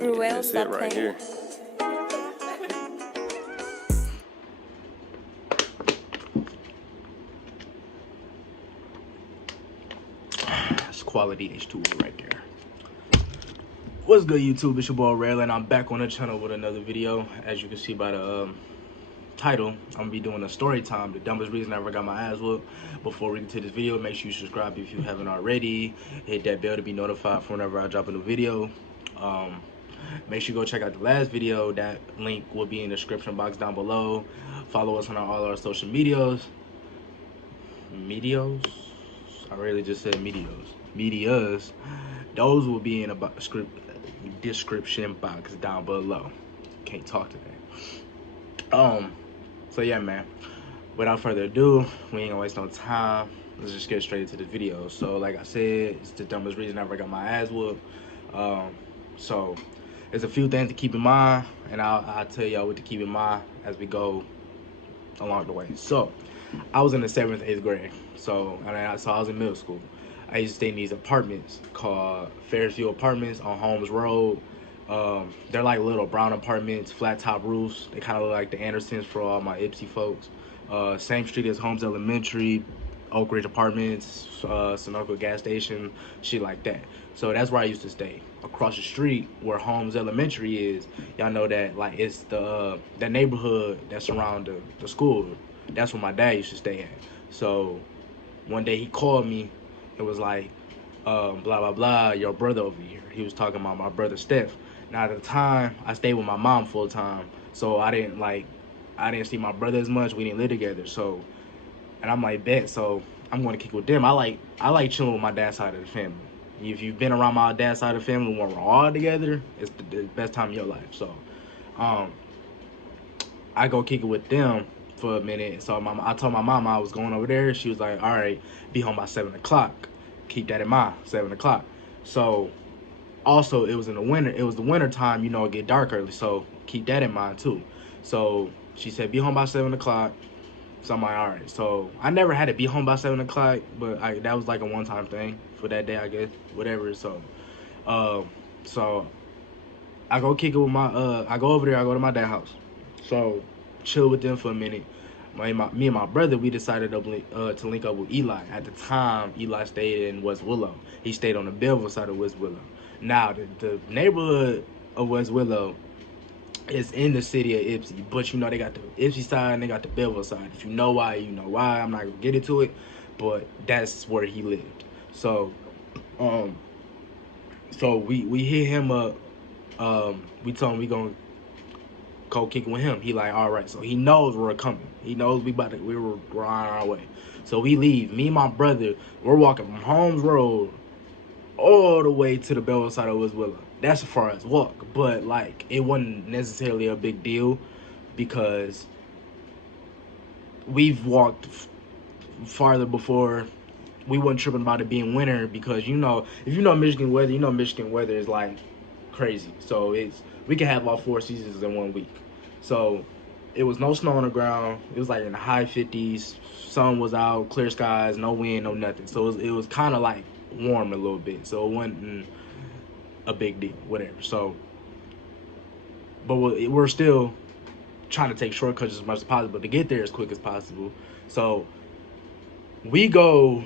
Ruel, That's it stop right playing. here. That's quality H2O right there. What's good, YouTube? It's your boy Rail, and I'm back on the channel with another video. As you can see by the title, I'm gonna be doing a story time, the dumbest reason I ever got my ass whooped. Before we get to this video, make sure you subscribe if you haven't already. Hit that bell to be notified for whenever I drop a new video. Make sure you go check out the last video. That link will be in the description box down below. Follow us on all our social medias. I really just said medias. Those will be in a description box down below. Can't talk today. So yeah, man, without further ado, we ain't gonna waste no time. Let's just get straight into the video. So like I said, it's the dumbest reason I ever got my ass whooped. So there's a few things to keep in mind, and I'll tell y'all what to keep in mind as we go along the way. So I was in the 7th, 8th grade. So I was in middle school. I used to stay in these apartments called Ferrisview Apartments on Holmes Road. They're like little brown apartments, flat top roofs. They kind of look like the Andersons for all my Ipsy folks. Same street as Holmes Elementary, Oak Ridge Apartments, Sunoco gas station, shit like that. So that's where I used to stay. Across the street where Holmes Elementary is, y'all know that like it's the neighborhood that's around the school. That's where my dad used to stay at. So one day he called me. It was like, blah, blah, blah, your brother over here. He was talking about my brother Steph. Now at the time, I stayed with my mom full time. So I didn't see my brother as much. We didn't live together. So, and I'm like, bet. So I'm going to kick with them. I like chilling with my dad's side of the family. If you've been around my dad's side of the family when we're all together, it's the best time of your life. So, I go kick it with them for a minute. So I told my mom I was going over there. She was like, all right, be home by 7 o'clock. Keep that in mind, 7 o'clock. So also it was in the winter. It was the winter time, you know, it get dark early. So keep that in mind too. So she said, be home by 7 o'clock. So I'm like, all right. So I never had to be home by 7 o'clock, but that was like a one-time thing for that day, I guess, whatever. So, so I go kick it with I go over there, I go to my dad's house. So chill with them for a minute. Me and my brother, we decided to link up with Eli. At the time, Eli stayed in West Willow. He stayed on the Belleville side of West Willow. Now, the neighborhood of West Willow is in the city of Ipsy, but you know they got the Ipsy side and they got the Belleville side. If you know why, you know why. I'm not gonna get into it, but that's where he lived. So, so we hit him up. We told him we gonna go kicking with him. He like, all right. So he knows we're coming. He knows we're on our way. So we leave. Me and my brother, we're walking from Holmes Road all the way to the Belleville side of West Willow. That's as far as walk. But like, it wasn't necessarily a big deal because we've walked farther before. We wasn't tripping about it being winter because, you know, if you know Michigan weather, you know Michigan weather is like crazy. So we can have all 4 seasons in 1 week. So it was no snow on the ground. It was like in the high 50s. Sun was out, clear skies, no wind, no nothing. So it was kind of like warm a little bit. So it wasn't a big deal, whatever. So, but we're still trying to take shortcuts as much as possible to get there as quick as possible. So we go.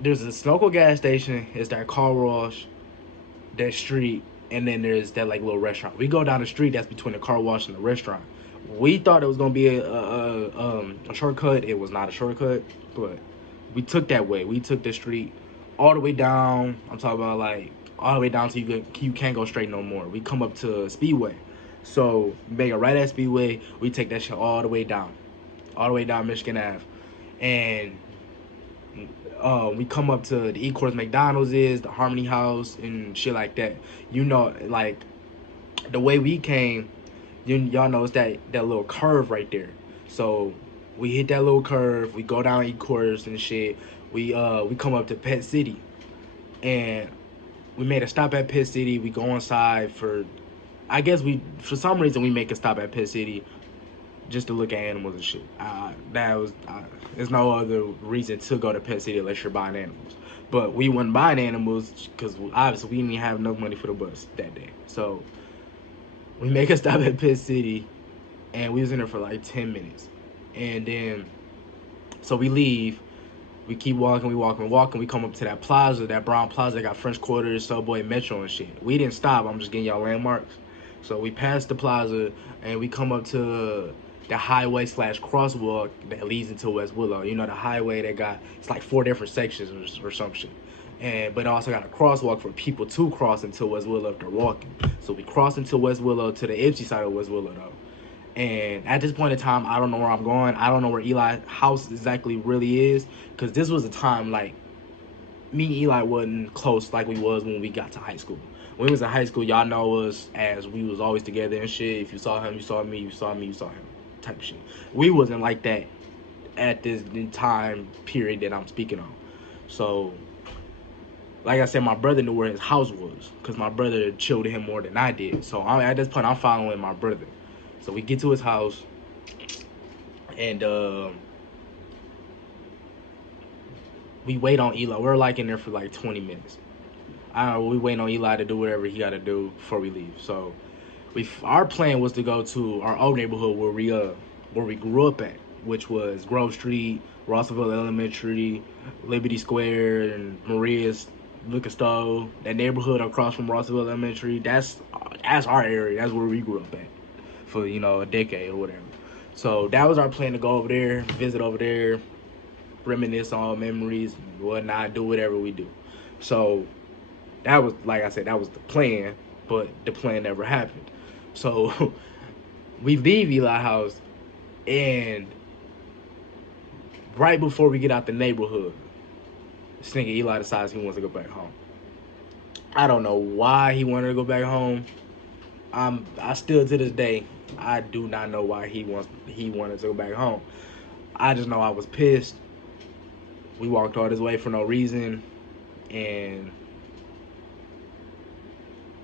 There's a Sunoco gas station. It's that car wash, that street, and then there's that like little restaurant. We go down the street that's between the car wash and the restaurant. We thought it was gonna be a shortcut. It was not a shortcut, but we took that way. We took the street all the way down. I'm talking about like all the way down to you can't go straight no more. We come up to Speedway, so make a right at Speedway. We take that shit all the way down Michigan Ave, and we come up to the Ecorse McDonald's the Harmony House and shit like that. You know, like the way we came, y'all know it's that little curve right there. So we hit that little curve, we go down Ecorse and shit. We come up to Pet City, and we made a stop at Pet City. We go inside for some reason we make a stop at Pet City. just to look at animals and shit. There's no other reason to go to Pet City unless you're buying animals. But we weren't buying animals because obviously we didn't have no money for the bus that day. So we make a stop at Pet City, and we was in there for like 10 minutes. And then, so we leave. We keep walking, we come up to that plaza, that brown plaza that got French Quarters, Subway, Metro, and shit. We didn't stop. I'm just getting y'all landmarks. So we passed the plaza, and we come up to the highway / crosswalk that leads into West Willow. You know, the highway that got, it's like 4 different sections or some shit. But it also got a crosswalk for people to cross into West Willow if they're walking. So we cross into West Willow to the empty side of West Willow, though. And at this point in time, I don't know where I'm going. I don't know where Eli's house exactly really is. Because this was a time, like, me and Eli wasn't close like we was when we got to high school. When we was in high school, y'all know us as we was always together and shit. If you saw him, you saw me. You saw me, you saw him type of shit. We wasn't like that at this time period that I'm speaking on. So, like I said, my brother knew where his house was. Because my brother chilled with him more than I did. So, at this point, I'm following my brother. So we get to his house, and we wait on Eli. We're like in there for like 20 minutes. We wait on Eli to do whatever he got to do before we leave. So our plan was to go to our old neighborhood where we grew up at, which was Grove Street, Rossville Elementary, Liberty Square, and Maria's Liquor Store. That neighborhood across from Rossville Elementary, that's our area. That's where we grew up at for, you know, a decade or whatever. So that was our plan, to go over there, visit over there, reminisce on all memories and whatnot, do whatever we do. So that was, like I said, that was the plan, but the plan never happened. So we leave Eli's house, and right before we get out the neighborhood, this nigga Eli decides he wants to go back home. I don't know why he wanted to go back home. I still, to this day, I do not know why he wanted to go back home. I just know I was pissed. We walked all this way for no reason, and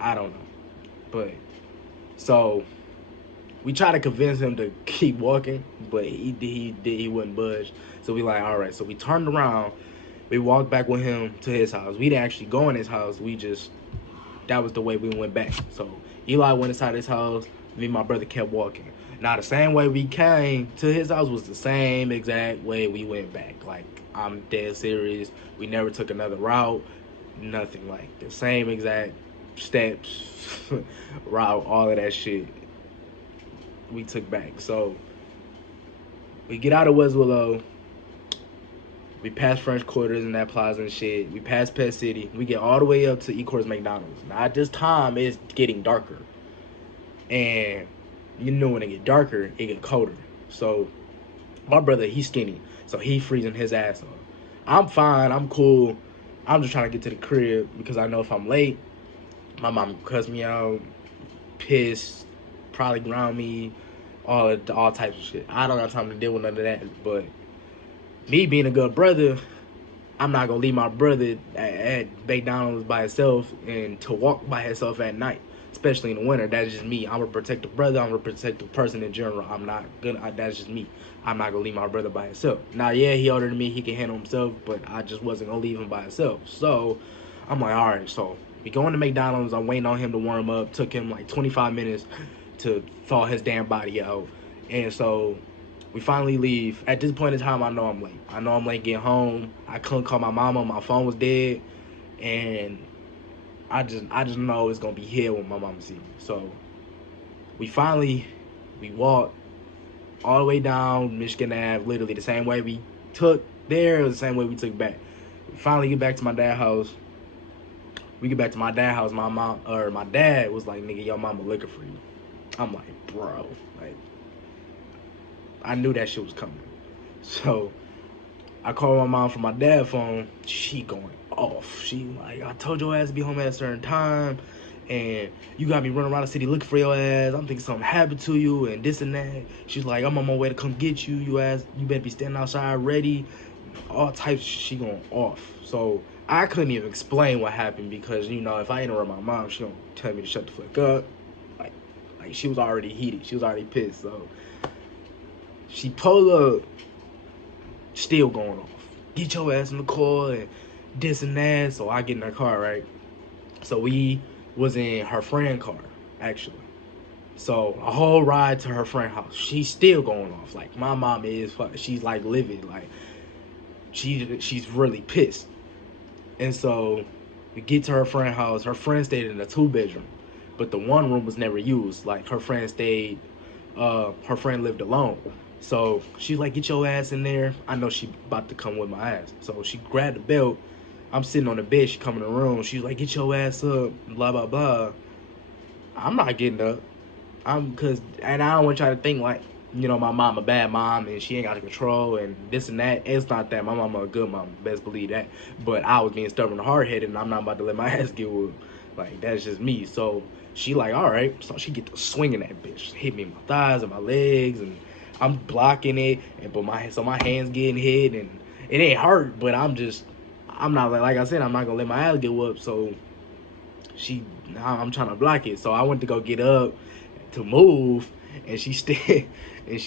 I don't know. But so we tried to convince him to keep walking, but he wouldn't budge. So we like, all right. So we turned around. We walked back with him to his house. We didn't actually go in his house. That was the way we went back. So Eli went inside his house. Me and my brother kept walking. Now, the same way we came to his house was the same exact way we went back. Like, I'm dead serious. We never took another route. Nothing. Like, the same exact steps, route, all of that shit we took back. So we get out of West Willow. We pass French Quarters and that plaza and shit. We pass Pet City. We get all the way up to Ecorse McDonald's. Now, at this time, it's getting darker. And you know when it get darker, it get colder. So my brother, he's skinny. So he freezing his ass off. I'm fine. I'm cool. I'm just trying to get to the crib because I know if I'm late, my mom cuss me out, piss, probably ground me, all types of shit. I don't have time to deal with none of that. But me being a good brother, I'm not gonna leave my brother at McDonald's by himself and to walk by himself at night, especially in the winter. That's just me. I'm gonna protect the brother. I'm gonna protect the person in general. That's just me. I'm not gonna leave my brother by himself. Now, yeah, he older than me. He can handle himself, but I just wasn't gonna leave him by himself. So I'm like, all right. So we go into McDonald's. I'm waiting on him to warm up. Took him like 25 minutes to thaw his damn body out. And so we finally leave. At this point in time, I know I'm late. I know I'm late getting home. I couldn't call my mama. My phone was dead. And I just know it's gonna be here when my mama see me. So we walk all the way down Michigan Ave, literally the same way we took there, or the same way we took back. We finally get back to my dad's house. We get back to my dad's house. My dad was like, "Nigga, your mama looking for you." I'm like, bro, like, I knew that shit was coming. So I called my mom from my dad's phone. She going off. She like, I told your ass to be home at a certain time, and you got me running around the city looking for your ass. I'm thinking something happened to you and this and that. She's like, I'm on my way to come get you. You better be standing outside ready. All types of shit. She going off. So I couldn't even explain what happened because, you know, if I interrupt my mom, she gonna tell me to shut the fuck up. Like she was already heated. She was already pissed. So She pull up, still going off. Get your ass in the car and this and that. So I get in her car, right? So we was in her friend car, actually. So a whole ride to her friend house. She's still going off. Like my mom is, she's like livid. Like she's really pissed. And so we get to her friend house. Her friend stayed in a 2-bedroom, but the one room was never used. Like her friend stayed, her friend lived alone. So she's like, get your ass in there. I know she about to come with my ass. So she grabbed the belt. I'm sitting on the bed. She come in the room. She's like, get your ass up, blah, blah, blah. I'm not getting up. And I don't want y'all to think like, you know, my mom a bad mom and she ain't got control and this and that. It's not that. My mama a good mom. Best believe that. But I was being stubborn and hard-headed and I'm not about to let my ass get whooped. Like, that's just me. So she like, all right. So she get to swinging that bitch. Hit me in my thighs and my legs and I'm blocking it. But my hands getting hit and it ain't hurt. But I'm not, like I said, I'm not going to let my ass get whooped. So I'm trying to block it. So I went to go get up to move and she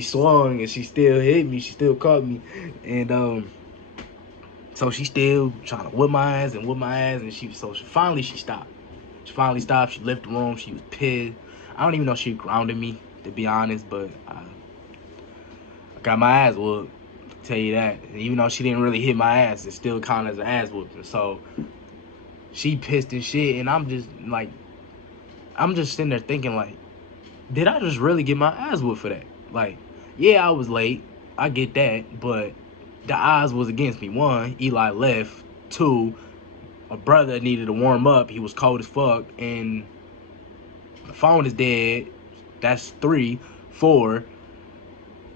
swung and she still hit me. She still caught me. And so she still trying to whip my ass and she finally stopped. She left the room. She was pissed. I don't even know if she grounded me, to be honest, but I got my ass whooped, to tell you that. And even though she didn't really hit my ass, it still counted as an ass whooping. So she pissed and shit, and I'm just sitting there thinking like, did I just really get my ass whooped for that? Like, yeah, I was late. I get that, but the odds was against me. 1, Eli left. 2, a brother needed to warm up. He was cold as fuck, and the phone is dead. That's 3. 4,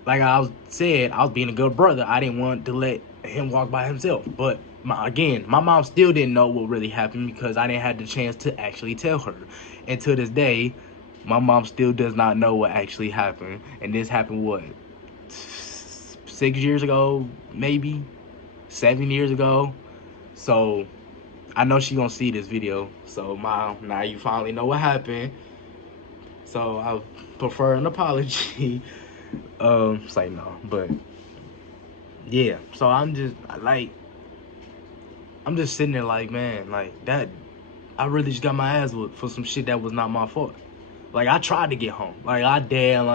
like I said, I was being a good brother. I didn't want to let him walk by himself. But my mom still didn't know what really happened because I didn't have the chance to actually tell her. And to this day, my mom still does not know what actually happened. And this happened, what, 6 years ago, maybe? 7 years ago? So I know she gonna see this video. So Mom, now you finally know what happened. So I prefer an apology. Say no, but yeah. So I'm just sitting there like, man, like that. I really just got my ass whooped for some shit that was not my fault. Like, I tried to get home. Like,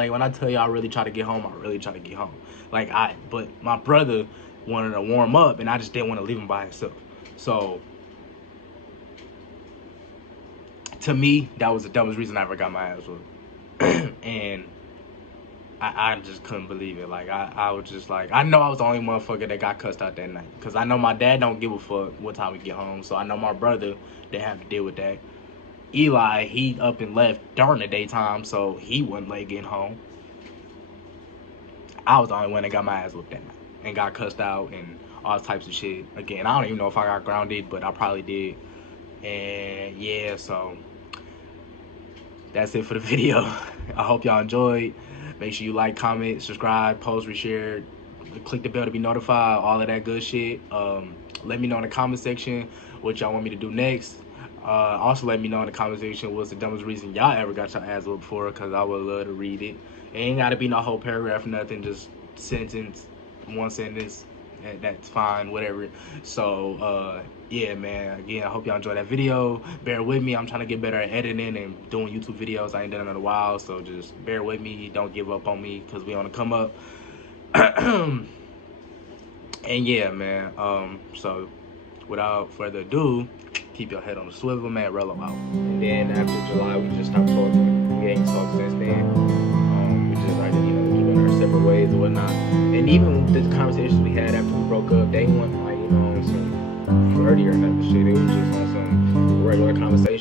when I tell you I really tried to get home, I really tried to get home. But my brother wanted to warm up, and I just didn't want to leave him by himself. So, to me, that was the reason I ever got my ass whooped. And I just couldn't believe it. Like, I was just like, I know I was the only motherfucker that got cussed out that night. Because I know my dad don't give a fuck what time we get home. So I know my brother didn't have to deal with that. Eli, he up and left during the daytime, so he wasn't late getting home. I was the only one that got my ass whooped that night and got cussed out and all types of shit. Again, I don't even know if I got grounded, but I probably did. And yeah, so that's it for the video. I hope y'all enjoyed. Make sure you like, comment, subscribe, post, reshare, click the bell to be notified, all of that good shit. Let me know in the comment section what y'all want me to do next. Also let me know in the comment section what's the dumbest reason y'all ever got your ass whooped for, because I would love to read it. It ain't gotta be no whole paragraph, nothing, just one sentence, and that's fine, whatever. So yeah, man, again, I hope y'all enjoyed that video. Bear with me, I'm trying to get better at editing and doing YouTube videos. I ain't done it in a while, so just bear with me. Don't give up on me, because we on the come up. And yeah, man, so without further ado, keep your head on the swivel, man. Rello out. And then after July, we just stopped talking. We ain't talked since then. We just started, keeping our separate ways and whatnot. And even the conversations we had after we broke up, they weren't like, on some flirty or nothing shit. It was just on some regular conversation.